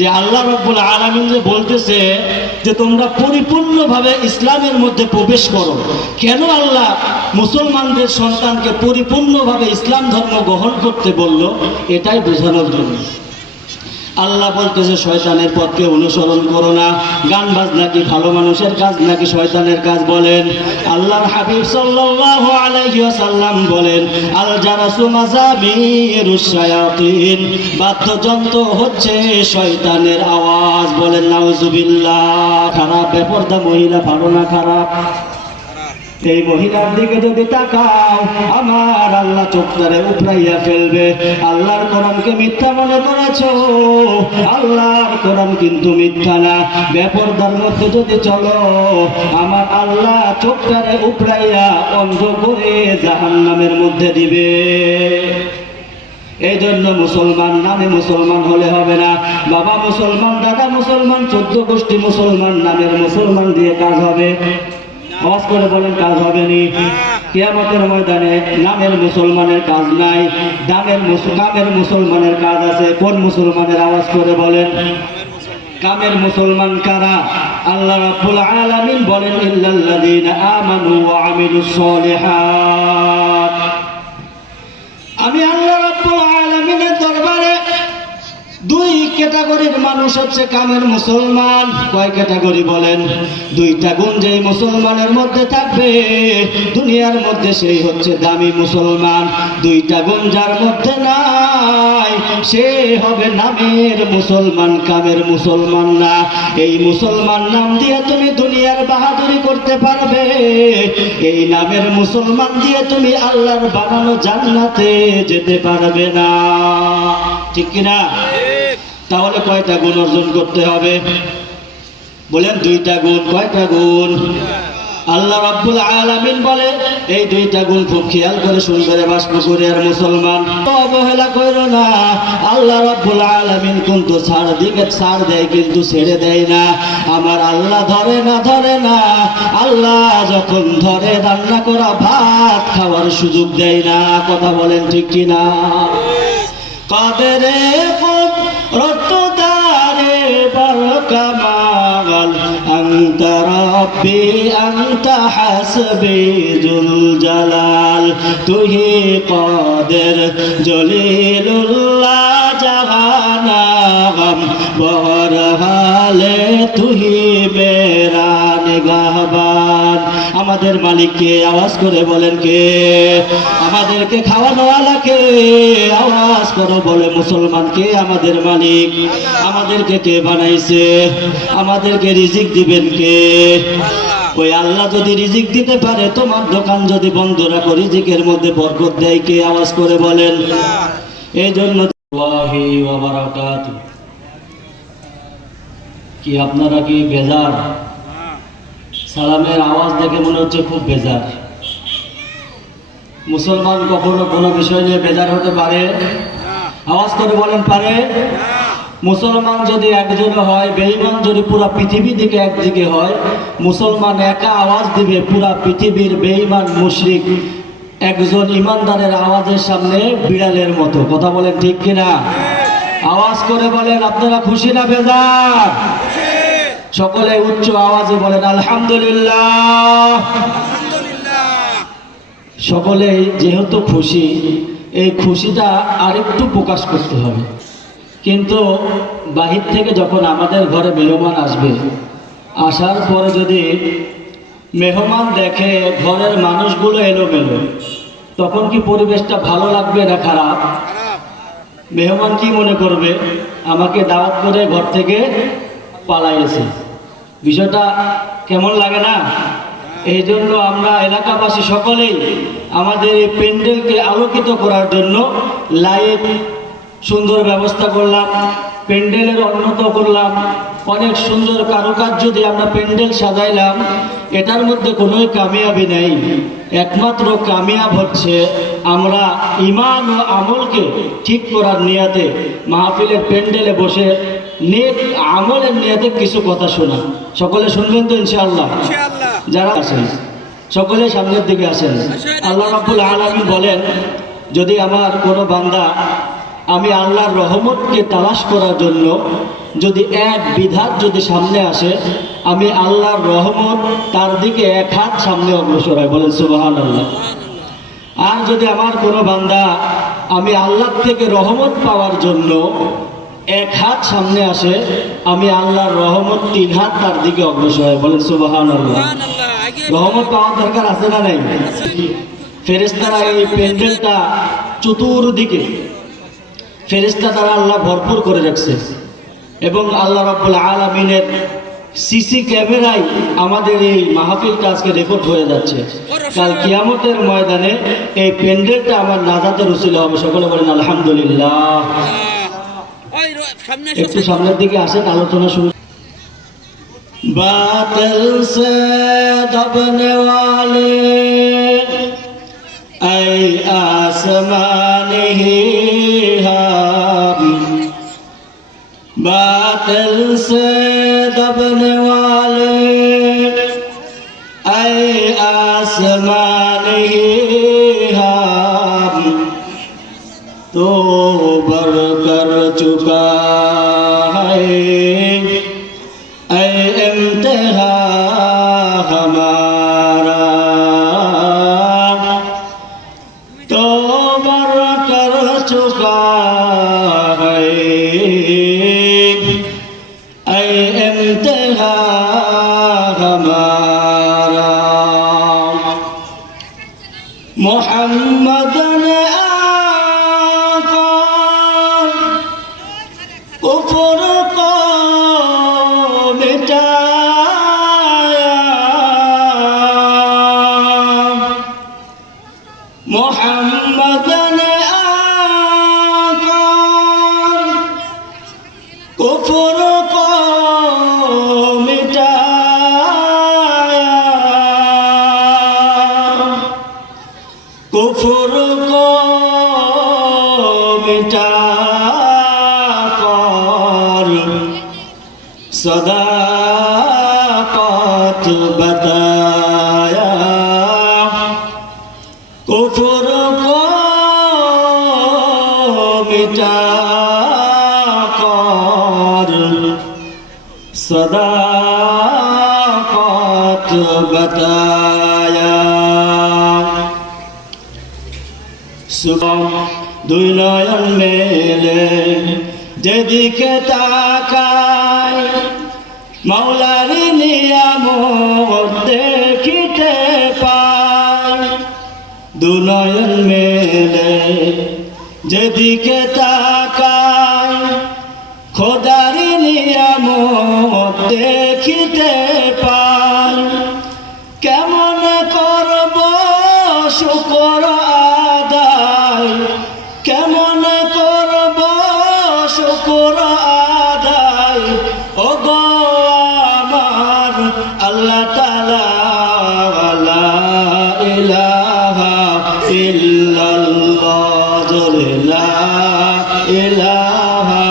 যে আল্লাহ রাব্বুল আলামিন যে বলতেছে যে তোমরা পরিপূর্ণভাবে ইসলামের মধ্যে প্রবেশ করো, কেন আল্লাহ মুসলমানদের সন্তানকে পরিপূর্ণভাবে ইসলাম ধর্ম গ্রহণ করতে বলল, এটাই বোঝানোর জন্য। আল্লাহ বলতেছে শয়তানের পথকে অনুসরণ করো না। গান বাজনা কি ভালো মানুষের কাজ নাকি শয়তানের কাজ বলেন? আল্লাহর হাবিব সাল্লাল্লাহু আলাইহি ওয়াসাল্লাম বলেন আল জারাসু মাযামিরুশ শায়াতিন, বাদ্যযন্ত্র হচ্ছে শয়তানের আওয়াজ। বলেন নাউজুবিল্লাহ। খারাপ বেপরদা মহিলা ভালো না খারাপ? এই মহিলার দিকে যদি তাকাও আমার আল্লাহ চোখটারে উপড়াইয়া ফেলবে। আল্লাহর কোরআনকে মিথ্যা মনে করেছো, আল্লাহর কোরআন কিন্তু মিথ্যা না। বেপরদার মধ্যে যদি চলো আমার আল্লাহ চোখটারে উপড়াইয়া অন্ধ করে জাহান্নামের মধ্যে দিবে। এই জন্য মুসলমান নামে মুসলমান হলে হবে না। বাবা মুসলমান, দাদা মুসলমান, 14 গোষ্ঠী মুসলমান নামের মুসলমান দিয়ে কাজ হবে? আওয়াজ করে বলেন কাজ হবে নি? কিয়ামতের ময়দানে নামের মুসলমানের কাজ নাই, কামের মুসলমানের কাজ আছে। কোন মুসলমানের? আওয়াজ করে বলেন। কামের মুসলমান কারা? আল্লাহ রাব্বুল আলামিন বলেন ইল্লাল্লাযীনা আমানু ওয়া আমিলুস সলিহাত। আমি আল্লাহ রাব্বুল আলামিনের দরবারে দুই ক্যাটাগরির মানুষ হচ্ছে কামের মুসলমান। কয় ক্যাটাগরি বলেন? দুইটা গুণ যেই মুসলমানের মধ্যে থাকবে দুনিয়ার মধ্যে সেই হচ্ছে দামি মুসলমান। দুইটা গুণ যার মধ্যে নাই সে হবে নামের মুসলমান, কামের মুসলমান না। এই মুসলমান নাম দিয়ে তুমি দুনিয়ার বাহাদুরি করতে পারবে, এই নামের মুসলমান দিয়ে তুমি আল্লাহর বানানো জান্নাতে যেতে পারবে না। ঠিক কিনা? তাহলে কয়টা গুণ অর্জন করতে হবে? বলেন দুইটা গুণ। কয়টা গুণ? আল্লাহ রাব্বুল আলামিন বলে এই দুইটা গুণ খুব খেয়াল করে সুন্দরে বাসনা করে আর মুসলমান অবহেলা করো না। আল্লাহ রাব্বুল আলামিন কিন্তু ছাড় দেয় কিন্তু ছেড়ে দেয় না। আমার আল্লাহ ধরে না। আল্লাহ যখন ধরে রান্না করা ভাত খাওয়ার সুযোগ দেয় না। কথা বলেন ঠিক কিনা? কাদেরে রত্তদারে বরকামাল আনতা রাব্বি আনতা হাসবি জুল জালাল তুহি কাদের জলিলুল্লাহ জাহানা গম বহরহালে তুহি মেরা নিগাহবান। আমাদের মালিক কে? আওয়াজ করে বলেন কে? আমাদেরকে খাওয়ানোওয়ালা কে? আওয়াজ করো বলে মুসলমান কে? আমাদের মালিক। আমাদেরকে কে বানাইছে? আমাদেরকে রিজিক দিবেন কে? ওই আল্লাহ যদি রিজিক দিতে পারে, তোমার দোকান যদি বন্ধ রাখো রিজিকের মধ্যে বরকত দেয় কে? আওয়াজ করে বলেন। এই জন্য কি আপনারা কি বেজার? সালামের আওয়াজ দেখে মনে হচ্ছে খুব বেজার। মুসলমান কখনো কোনো বিষয় নিয়ে বেজার হতে পারে? আওয়াজ করে বলেন পারে? মুসলমান যদি একজন হয়, বেঈমান যদি পুরা পৃথিবী দিকে একদিকে হয়, মুসলমান একা আওয়াজ দিবে পুরা পৃথিবীর বেঈমান মুশরিক একজন ইমানদারের আওয়াজের সামনে বিড়ালের মতো। কথা বলেন ঠিক কিনা? আওয়াজ করে বলেন আপনারা খুশি না বেজার? সকলে উচ্চ আওয়াজে বলেন আলহামদুলিল্লাহ। সকলে যেহেতু খুশি, এই খুশিটা আরেকটু প্রকাশ করতে হবে। কিন্তু বাহির থেকে যখন আমাদের ঘরে মেহমান আসবে, আসার পরে যদি মেহমান দেখে ঘরের মানুষগুলো এলোমেলো, তখন কি পরিবেশটা ভালো লাগবে না খারাপ? মেহমান কি মনে করবে? আমাকে দাওয়াত করে ঘর থেকে পালাইছে। বিষয়টা কেমন লাগে না? এই জন্য আমরা এলাকাবাসী সকলেই আমাদের এই প্যান্ডেলকে আলোকিত করার জন্য লাইট সুন্দর ব্যবস্থা করলাম, প্যান্ডেলের উন্নত করলাম, অনেক সুন্দর কারুকার্য দিয়ে আমরা প্যান্ডেল সাজাইলাম। এটার মধ্যে কোনোই কামিয়াবি নেই। একমাত্র কামিয়াব হচ্ছে আমরা ঈমান ও আমলকে ঠিক করার নিয়তে মাহফিলের প্যান্ডেলে বসে নেক আমলের নিয়তে কিছু কথা শোনা। সকলে শুনবেন তো ইনশাআল্লাহ? যারা আছেন সকলে সামনের দিকে আসেন। আল্লাহ রাব্বুল আলামিন বলেন যদি আমার কোনো বান্দা আমি আল্লাহর রহমতকে তালাশ করার জন্য যদি এক বিধাত যদি সামনে আসে, আমি আল্লাহর রহমত তার দিকে এক হাত সামনে অগ্রসর হয়। বলেন সুবহানাল্লাহ। আর যদি আমার কোনো বান্দা আমি আল্লাহ থেকে রহমত পাওয়ার জন্য এক হাত সামনে আসে, আমি আল্লাহর রহমত 3 হাত তার দিকে অগ্রসর হয়। বলেন সুবহানাল্লাহ। রহমত পাওয়ার দরকার আছে না নাই? ফেরেশতারা এই প্যান্ডেলটা চতুর্দিকে ফেরেশতা দ্বারা আল্লাহ ভরপুর করে রাখছে, এবং আল্লাহ রাব্বুল আলামিনের সিসি ক্যামেরায় আমাদের এই মাহফিলটা আজকে রেকর্ড হয়ে যাচ্ছে। কাল কিয়ামতের ময়দানে এই প্যান্ডেলটা আমার নাজাতের উসিলা হবে। সকলে বলেন আলহামদুলিল্লাহ। একটু সামনের দিকে আসেন, আলোচনা শুরু। বাতিল সে দবনে ওয়ালে ऐ आसमान ही हम, बातिल से दबने वाले ऐ आसमान ही हम, तो बर कर चुका है ऐ इम्तिहा हमारा, तो बर कर चुका है ऐ इम्तिहा हमारा। मोहम्मद ने आका कुफ्र को मिटाया, मोहम्मद ने आका कुफ्र को मिटाया, कुफ्र को मिटाकर सदाकत बताया, कुफ्र को मिटाकर सदाकत बताया। सुबह দুই নয়ন মেলে যেদিকে তাকায়, মাওলার নিয়ামত দেখিতে পায়। দু নয়ন মেলে যেদিকে তাকায়, খোদার নিয়ামত দেখিতে পায়। কেমন করব শুকর আদায়, কেমন করব শুকর আদায়, ও গো আমার আল্লাহ তাআলা, লা ইলাহা ইল্লাল্লাহ, জোরে লা ইলাহা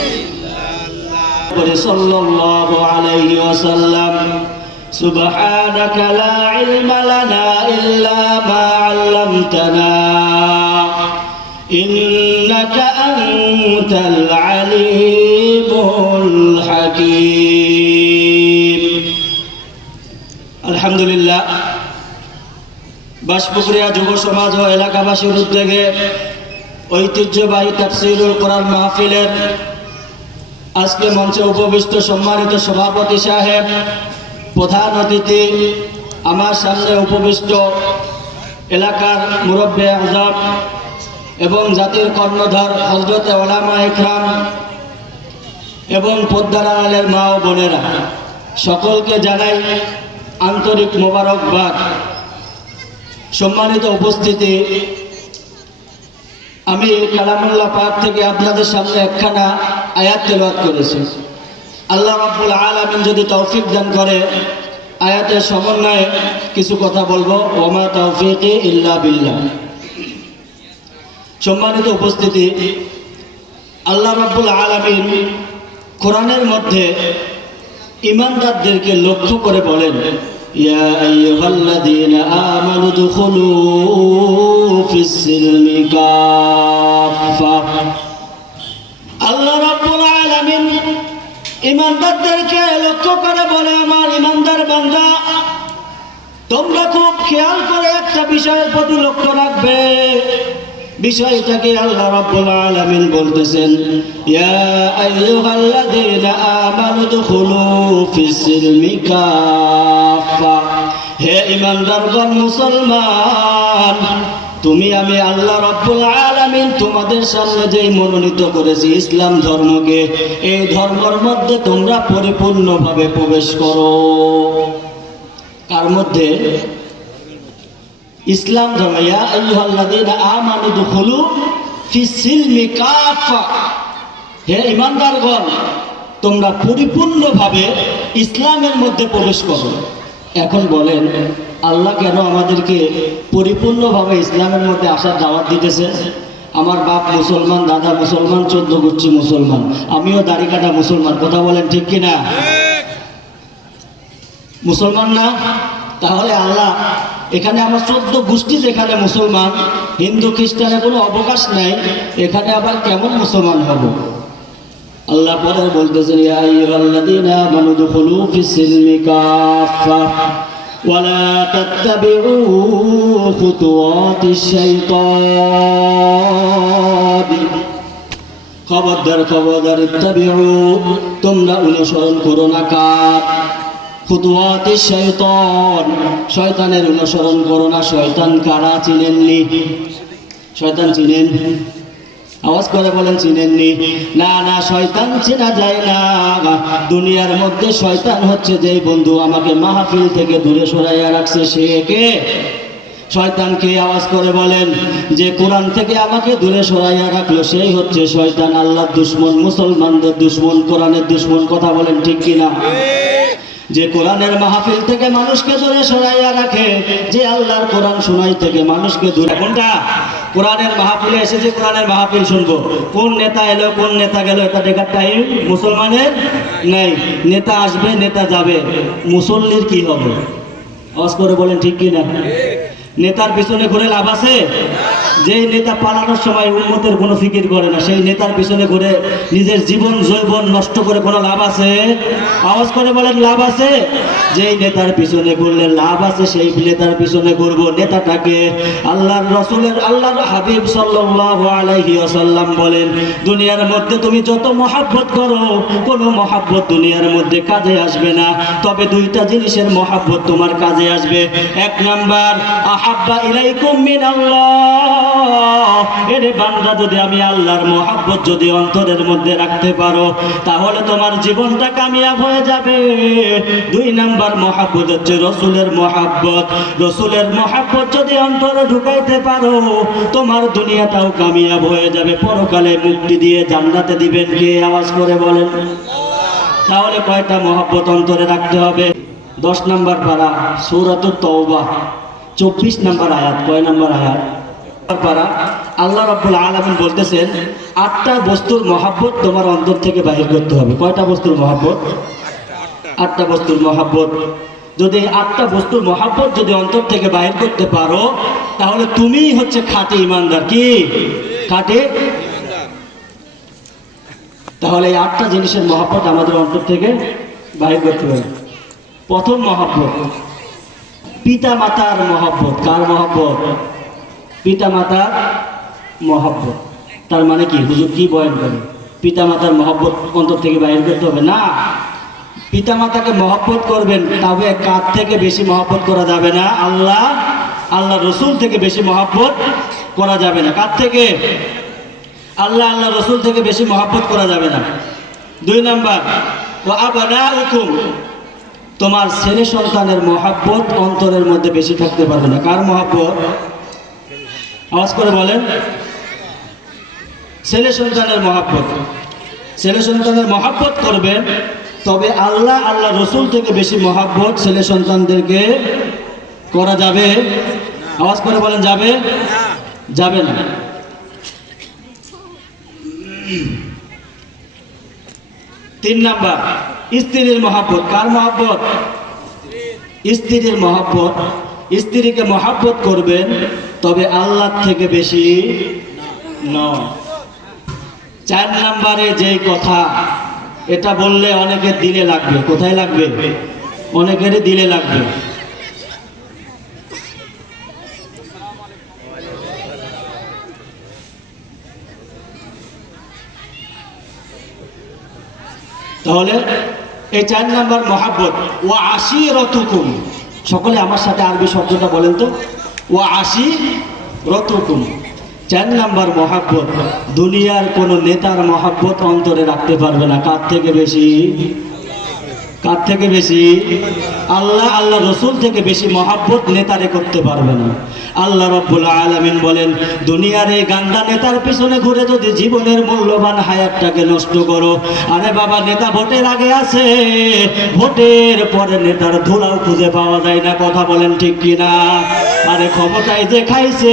ইল্লাল্লাহ, সাল্লাল্লাহু আলাইহি ওয়াসাল্লাম। سبحانك لا علم لنا إلا ما علمتنا إنك أنت العليم الحكيم। الحمد لله। বাসপুকুরিয়া যুব সমাজ ও এলাকাবাসীর উদ্যোগে ঐতিহ্যবাহী তাফসীরুল কোরআন মাহফিলের আজকে মঞ্চে উপবিষ্ট সম্মানিত সভাপতি সাহেব, প্রধান অতিথি, আমার সামনে উপবিষ্ট এলাকার মুরব্বী আজম এবং জাতির কর্ণধার হযরতে উলামা ইকরাম এবং পর্দার আড়ালের মা ও বোনেরা, সকলকে জানাই আন্তরিক মোবারকবাদ। সম্মানিত উপস্থিতি, আমি কালামুল্লাহ পাক থেকে আপনাদের সামনে একখানা আয়াত তেলাওয়াত করেছি। আল্লাহ রাব্বুল আলামিন যদি তৌফিক দান করে আয়াতের সমন্বয়ে কিছু কথা বলবো। ওমা তাওফীকি ইল্লা বিল্লাহ। সম্মানিত উপস্থিতি, আল্লাহ রাব্বুল আলামিন কোরআনের মধ্যে ঈমানদারদেরকে লক্ষ্য করে বলেন, ইয়া আইয়ুহাল্লাযীনা আমানু দুখুলু ফিস সিলমি কাফা আল্লাহ রাব্বুল আলামিন ঈমানদারদেরকে লক্ষ্য করে বলে, আমার ঈমানদার বান্দা, তোমরা খুব খেয়াল করে একটা বিষয়ের প্রতি লক্ষ্য রাখবে। বিষয়টাকে আল্লাহ রাব্বুল আলামিন বলতেছেন, ইয়া আইয়ুহাল্লাযীনা আমানু দুখুলু ফিস-সিলমি কাফা। হে ঈমানদারগণ, মুসলমান, তুমি আমি আল্লাহ রাব্বুল আলামিন তোমাদের সামনে যেই মনোনীত করেছি ইসলাম ধর্মকে, এই ধর্মের মধ্যে তোমরা পরিপূর্ণভাবে প্রবেশ করো। কার মধ্যে? ইসলাম ধর্ম। ইয়া আইয়ুহাল্লাযীনা আমানু দুখুলু ফিস-সিলমি কাফা। হে ঈমানদারগণ, তোমরা পরিপূর্ণভাবে ইসলামের মধ্যে প্রবেশ করো। এখন বলেন, আল্লাহ কেন আমাদেরকে পরিপূর্ণভাবে ইসলামের মধ্যে আসার দাওয়াত দিতেছে? আমার বাপ মুসলমান, দাদা মুসলমান, 14 গোষ্ঠী মুসলমান, আমিও দাড়ি কাটা মুসলমান, কথা বলেন ঠিক কিনা? মুসলমান না? তাহলে আল্লাহ এখানে আমার 14 গোষ্ঠী যেখানে মুসলমান, হিন্দু খ্রিস্টানের কোনো অবকাশ নাই, এখানে আবার কেমন মুসলমান হব? আল্লাহ পরে বলতেছেন, ইয়া আইয়ুহাল্লাযীনা আমানু দুখুলু ফিস-সিলমি কাফা ওয়া লা তাত্তাবিউ খুতুওয়াতিশ শাইতান। খবরদার খবরদার, ইত্তাবিউ, তোমরা অনুসরণ করো না কার? খুতুওয়াতিশ শাইতান, শয়তানের অনুসরণ করো না। শয়তান কারা চিনেননি? শয়তান চিনেন? আওয়াজ করে বলেন, চিনেননি? না না, শয়তান চেনা যায় না। দুনিয়ার মধ্যে শয়তান হচ্ছে যেই বন্ধু আমাকে মাহফিল থেকে দূরে সরাইয়া রাখছে, সে কে? শয়তানকে আওয়াজ করে বলেন, যে কোরআন থেকে আমাকে দূরে সরাইয়া রাখলো সেই হচ্ছে শয়তান। আল্লাহর দুশমন, মুসলমানদের দুশমন, কোরআনের দুশমন, কথা বলেন ঠিক কিনা? যে কোরআনের মাহফিল থেকে মানুষকে দূরে সরাইয়া রাখে, যে আল্লাহর কোরআন শোনাই থেকে মানুষকে দূরে। কোনটা? কোরআনের মাহফিলে এসেছে, কোরআনের মাহফিল শুনবো, কোন নেতা এলো কোন নেতা গেল এটা দেখার টাইম মুসলমানের নাই। নেতা আসবে নেতা যাবে, মুসল্লির কি হবে? আওয়াজ করে বলেন ঠিক কিনা? নেতার পিছনে ঘুরে লাভ আছে? যেই নেতা পালানোর সময় উম্মতের কোনো ফিকির করে না, সেই নেতার পিছনে ঘুরে নিজের জীবন জৈবন নষ্ট করে কোনো লাভ আছে? আওয়াজ করে বলেন, লাভ আছে? যেই নেতার পিছনে ঘুরলে লাভ আছে, সেই নেতার পিছনে ঘুরব। নেতাটাকে আল্লাহর রাসূলের, আল্লাহর হাবিব সাল্লাল্লাহু আলাইহি ওয়াসাল্লাম বলেন, দুনিয়ার মধ্যে তুমি যত মহাব্বত করো, কোনো মহাব্বত দুনিয়ার মধ্যে কাজে আসবে না, তবে দুইটা জিনিসের মহাব্বত তোমার কাজে আসবে। এক নাম্বার, আহাব্বা ইলাইকুম মিনাল্লাহ। এরে বান্দা, যদি আমি আল্লাহর মহাব্বত যদি অন্তরের মধ্যে রাখতে পারো, তাহলে তোমার জীবনটা কামিয়াব হয়ে যাবে। দুই নাম্বার মহাব্বত হচ্ছে রসুলের মহাব্বত। রসুলের মহাব্বত যদি অন্তরে ঢুকাইতে পারো, তোমার দুনিয়াটাও কামিয়াব হয়ে যাবে, পরকালে মুক্তি দিয়ে জান্নাতে দিবেন কে? আওয়াজ করে বলেন। তাহলে কয়টা মহাব্বত অন্তরে রাখতে হবে? 10 নম্বর পারা, সূরাতুত তাওবা, 24 নম্বর আয়াত। কয় নম্বর আয়াত? পারা। আল্লাহ রাব্বুল আলামিন বলতেছেন, 8টা বস্তুর মহাব্বত তোমার অন্তর থেকে বাহির করতে হবে। কয়টা বস্তুর মহাব্বত? 8টা বস্তুর মহাব্বত। যদি 8টা বস্তুর মহাব্বত যদি অন্তর থেকে বাহির করতে পারো, তাহলে তুমিই হচ্ছে খাঁটি ইমানদার। কি খাঁটি? তাহলে এই 8টা জিনিসের মহাব্বত আমাদের অন্তর থেকে বাহির করতে হবে। প্রথম মহাব্বত, পিতা মাতার মহাব্বত। কার মহাব্বত? পিতা মাতার মহাব্বত। তার মানে কি? হুজুর কি বয়ান করে? পিতা মাতার মহাব্বত অন্তর থেকে বাইর করতে হবে না। পিতা মাতাকে মহাব্বত করবেন, তবে কার থেকে বেশি মহাব্বত করা যাবে না? আল্লাহ রসুল থেকে বেশি মহাব্বত করা যাবে না। কার থেকে? আল্লাহ রসুল থেকে বেশি মহাব্বত করা যাবে না। 2 নাম্বার, ওয়া আবনাউকুম, তোমার ছেলে সন্তানের মহাব্বত অন্তরের মধ্যে বেশি থাকতে পারবে না। কার মহাব্বত? আওয়াজ করে বলেন। ছেলে সন্তানের মহাব্বত। ছেলে সন্তানের মহাব্বত করবেন, তবে আল্লাহ রসুল থেকে বেশি মহাব্বত ছেলে সন্তানদেরকে করা যাবে? আওয়াজ করে বলেন, যাবে? যাবে না। 3 নাম্বার, স্ত্রীর মহাব্বত। কার মহাব্বত? স্ত্রীর মহাব্বত। স্ত্রীকে মহাব্বত করবেন, তবে আল্লাহ থেকে বেশি নয়। 4 নম্বরে যেই কথা, এটা বললে অনেকের দিলে লাগবে। কোথায় লাগবে? অনেকেরই দিলে লাগবে। তাহলে এই 4 নম্বর মহাব্বত, ওয়া আশিরাতুকুম। সকলে আমার সাথে আরবি শব্দটা বলেন তো, ওয়া আশিরাতুকুম। 4 নম্বর মহাব্বত, দুনিয়ার কোন নেতার মহাব্বত অন্তরে রাখতে পারবে না। কার থেকে বেশি? কার থেকে বেশি? আল্লাহ, আল্লাহ রসুল থেকে বেশি মহাব্বত নেতারে করতে পারবে না। আল্লাহ রব্বুল আলামিন বলেন, দুনিয়ার এই গান্ডা নেতার পিছনে ঘুরে যদি জীবনের মূল্যবান হায়াতটাকে নষ্ট করো, আরে বাবা, নেতা ভোটের আগে আছে, ভোটের পরে নেতার ধুলাও খুঁজে পাওয়া যায় না। কথা বলেন ঠিক কিনা? আরে ক্ষমতায় যে খাইছে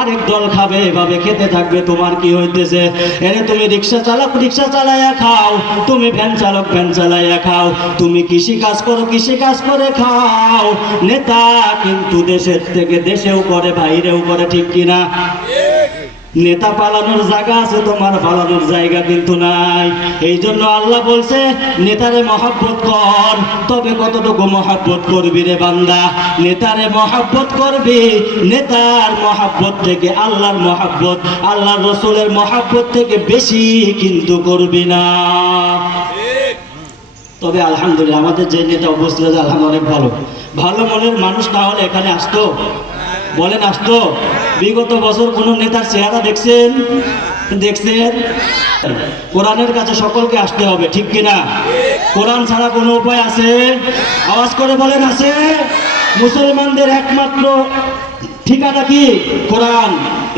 আরেক দল খাবে, এভাবে খেতে থাকবে। তোমার কি হইতেছে? এনে তুমি রিক্সা চালক রিক্সা চালাইয়া খাও, তুমি ভ্যান চালক ভ্যান চালাইয়া খাও, তুমি কৃষি কাজ করো কৃষি কাজ করে খাও। নেতা কিন্তু দেশের থেকে দেশেও করে, বাইরেও করে। ঠিক কিনা? নেতা পালানোর জায়গা আছে, তোমার পালানোর জায়গা কিন্তু নাই। এই জন্য আল্লাহ বলছে, নেতারে মহাব্বত কর। তবে কতটুকু মহাব্বত করবি রে বান্দা? নেতারে মহাব্বত করবি, নেতার মহাব্বত থেকে আল্লাহর মহাব্বত, আল্লাহর রসুলের মহাব্বত থেকে বেশি কিন্তু করবি না। তবে আলহামদুলিল্লাহ, আমাদের যে নেতা উপস্থিত আছে আলহামদুলিল্লাহ অনেক ভালো। ভালো মনের মানুষ না হলে এখানে আসতো? বলেন আসতো? বিগত বছর কোন নেতার চেহারা দেখছেন? দেখছেন? কোরআনের কাছে সকলকে আসতে হবে। ঠিক কিনা? কোরআন ছাড়া কোনো উপায় আছে? আওয়াজ করে বলেন, আছে? মুসলমানদের একমাত্র ঠিকানা কি? কোরআন।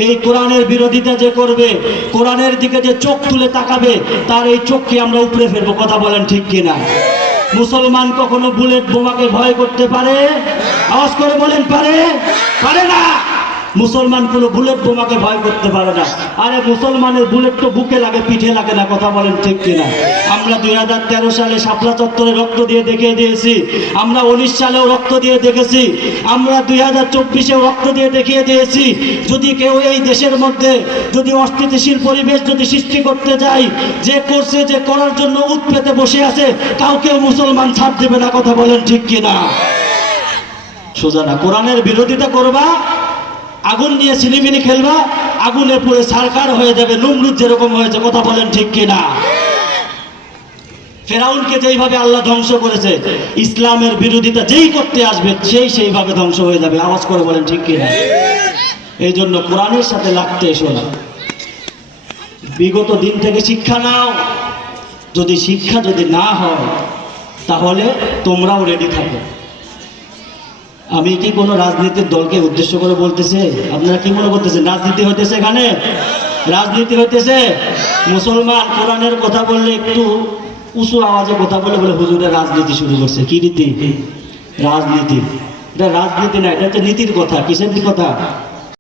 এই কোরআনের বিরোধিতা যে করবে, কোরআনের দিকে যে চোখ তুলে তাকাবে, তার এই চোখকে আমরা উপড়ে ফেলবো। কথা বলেন ঠিক কিনা? মুসলমান কখনো বুলেট বোমাকে ভয় করতে পারে? আওয়াজ করে বলেন, পারে? পারে না। মুসলমান কোনো বুলেট বোমাকে ভয় করতে পারে না। আরে মুসলমানের বুলেট তো বুকে লাগে, পিঠে লাগে না। কথা বলেন ঠিক কিনা? আমরা 2013 সালে শাপলা চত্বরে রক্ত দিয়ে দেখিয়ে দিয়েছি, আমরা 19 সালেও রক্ত দিয়ে দেখেছি, আমরা 2024-এও রক্ত দিয়ে দেখিয়ে দিয়েছি। যদি কেউ এই দেশের মধ্যে যদি অস্থিতিশীল পরিবেশ যদি সৃষ্টি করতে যায়, যে করছে, যে করার জন্য উৎপেতে বসে আছে, কাউকেও মুসলমান ছাড় দেবে না। কথা বলেন ঠিক কিনা? সোজা না। কোরআনের বিরোধিতা করবা, আগুন নিয়ে ছিনিমিনি খেলবা, আগুনে পুড়ে সারকার হয়ে যাবে, নমরুদ যেরকম হয়েছে। কথা বলেন ঠিক কিনা? ফেরাউনকে যেইভাবে আল্লাহ ধ্বংস করেছে, ইসলামের বিরোধিতা যেই করতে আসবে সেইভাবে ধ্বংস হয়ে যাবে। আওয়াজ করে বলেন ঠিক কিনা? এই জন্য কোরআনের সাথে লাগতে এসো না। বিগত দিন থেকে শিক্ষা নাও। যদি শিক্ষা যদি না হয়, তাহলে তোমরাও রেডি থাকো। আমি কি কোনো রাজনীতির দলকে উদ্দেশ্য করে বলতেছে? আপনারা কি মনে করতেছেন রাজনীতি হইতেছে? এখানে রাজনীতি হইতেছে? মুসলমান কোরআনের কথা বললে একটু উঁচু আওয়াজে কথা বলে বলে হুজুরের রাজনীতি শুরু করছে। কি রীতি? রাজনীতি। এটা রাজনীতি না, এটা হচ্ছে নীতির কথা। কিসের কথা?